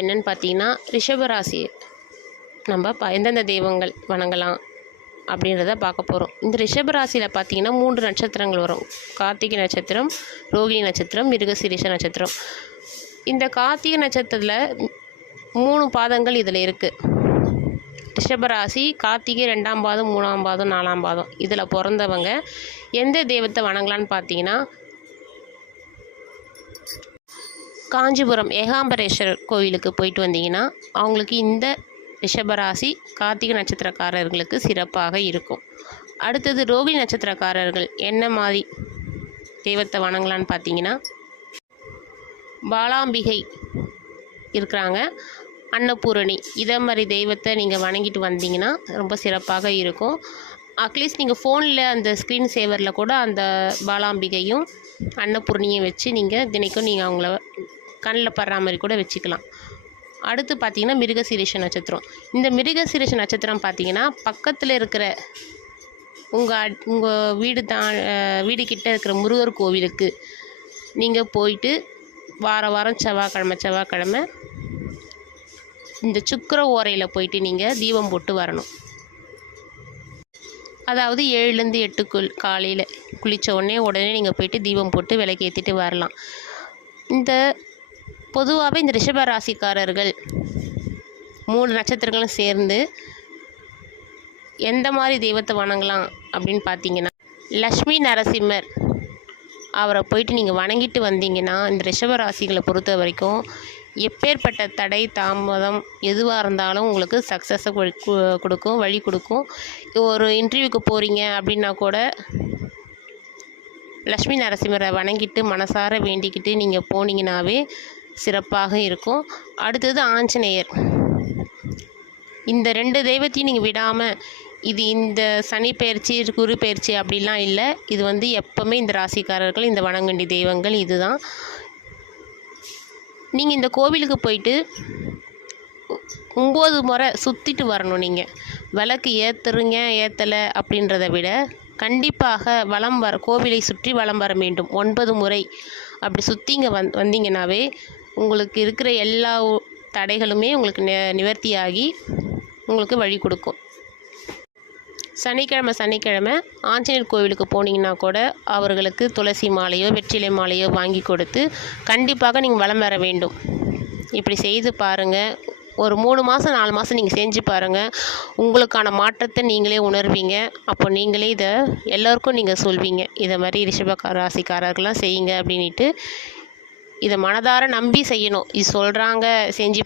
என்னன்னு பார்த்தீங்கன்னா, ரிஷபராசி நம்ம எந்தெந்த தெய்வங்கள் வணங்கலாம் அப்படின்றத பார்க்க போகிறோம். இந்த ரிஷபராசியில் பார்த்தீங்கன்னா 3 நட்சத்திரங்கள் வரும். கார்த்திகை நட்சத்திரம், ரோகிணி நட்சத்திரம், மிருகசீரிஷ நட்சத்திரம். இந்த கார்த்திகை நட்சத்திரத்தில் 3 பாதங்கள் இதில் இருக்குது. ரிஷபராசி கார்த்திகை 2ஆம் பாதம், 3ஆம் பாதம், 4ஆம் பாதம் இதில் பிறந்தவங்க எந்த தெய்வத்தை வணங்கலான்னு பார்த்தீங்கன்னா, காஞ்சிபுரம் ஏகாம்பரேஸ்வரர் கோவிலுக்கு போயிட்டு வந்தீங்கன்னா அவங்களுக்கு இந்த ரிஷபராசி கார்த்திகை நட்சத்திரக்காரர்களுக்கு சிறப்பாக இருக்கும். அடுத்தது ரோகிணி நட்சத்திரக்காரர்கள் என்ன மாதிரி தெய்வத்தை வணங்கலான்னு பார்த்தீங்கன்னா, பாலாம்பிகை இருக்கிறாங்க, அன்னபூரணி இதை மாதிரி தெய்வத்தை நீங்கள் வணங்கிட்டு வந்தீங்கன்னா ரொம்ப சிறப்பாக இருக்கும். அட்லீஸ்ட் நீங்கள் ஃபோனில் அந்த ஸ்க்ரீன் சேவரில் கூட அந்த பாலாம்பிகையும் அன்னபூரணியும் வச்சு நீங்கள் தினைக்கும் நீங்கள் அவங்கள கண்ணில் படுற மாதிரி கூட வச்சுக்கலாம். அடுத்து பார்த்தீங்கன்னா மிருகசீரிஷ நட்சத்திரம். இந்த மிருகசீரிஷ நட்சத்திரம் பார்த்தீங்கன்னா பக்கத்தில் இருக்கிற உங்கள் வீடு கிட்ட இருக்கிற முருகர் கோவிலுக்கு நீங்கள் போயிட்டு வாரம் செவ்வாய்க்கிழமை இந்த சுக்கிர ஓரையில் போயிட்டு நீங்கள் தீபம் போட்டு வரணும். அதாவது 7லேருந்து 8 காலையில் குளித்த உடனே நீங்கள் போயிட்டு தீபம் போட்டு விளக்கேற்றிட்டு வரலாம். பொதுவாகவே இந்த ரிஷப ராசிக்காரர்கள் 3 நட்சத்திரங்களும் சேர்ந்து எந்த மாதிரி தெய்வத்தை வணங்கலாம் அப்படின்னு பார்த்தீங்கன்னா, லக்ஷ்மி நரசிம்மர் அவரை போயிட்டு நீங்கள் வணங்கிட்டு வந்தீங்கன்னா இந்த ரிஷப ராசிகளை பொறுத்த வரைக்கும் எப்பேற்பட்ட தடை தாமதம் எதுவாக இருந்தாலும் உங்களுக்கு சக்ஸஸை கொடுக்கும், வழி கொடுக்கும். ஒரு இன்டர்வியூக்கு போகிறீங்க அப்படின்னா கூட லக்ஷ்மி நரசிம்மரை வணங்கிட்டு மனசார வேண்டிக்கிட்டு நீங்கள் போனீங்கன்னாவே சிறப்பாக இருக்கும். அடுத்தது ஆஞ்சநேயர். இந்த 2 தெய்வத்தையும் நீங்கள் விடாமல், இது இந்த சனி பயிற்சி குரு பயிற்சி அப்படிலாம் இல்லை, இது எப்போவுமே இந்த ராசிக்காரர்கள் இந்த வணங்க வேண்டிய தெய்வங்கள் இதுதான். நீங்கள் இந்த கோவிலுக்கு போயிட்டு 9 முறை சுற்றிட்டு வரணும். நீங்கள் விளக்கு ஏற்றலை அப்படின்றத விட கண்டிப்பாக கோவிலை சுற்றி வலம் வர வேண்டும் 9 முறை. அப்படி சுற்றிங்க வந்தீங்கன்னாவே உங்களுக்கு இருக்கிற எல்லா தடைகளுமே உங்களுக்கு நிவர்த்தியாகி உங்களுக்கு வழி கொடுக்கும். சனிக்கிழமை ஆஞ்சநேயர் கோவிலுக்கு போனீங்கன்னா கூட அவர்களுக்கு துளசி மாலையோ வெற்றிலை மாலையோ வாங்கி கொடுத்து கண்டிப்பாக நீங்கள் வலம் வர வேண்டும். இப்படி செய்து பாருங்கள். ஒரு 3 மாதம் 4 மாதம் நீங்கள் செஞ்சு பாருங்கள். உங்களுக்கான மாற்றத்தை நீங்களே உணர்வீங்க. அப்போ நீங்களே இதை எல்லோருக்கும் நீங்கள் சொல்வீங்க, இதை மாதிரி ரிஷப ராசிக்காரர்கள்லாம் செய்யுங்க அப்படின்ட்டு. இதை மனதார நம்பி செய்யணும். இது சொல்கிறாங்க செஞ்சு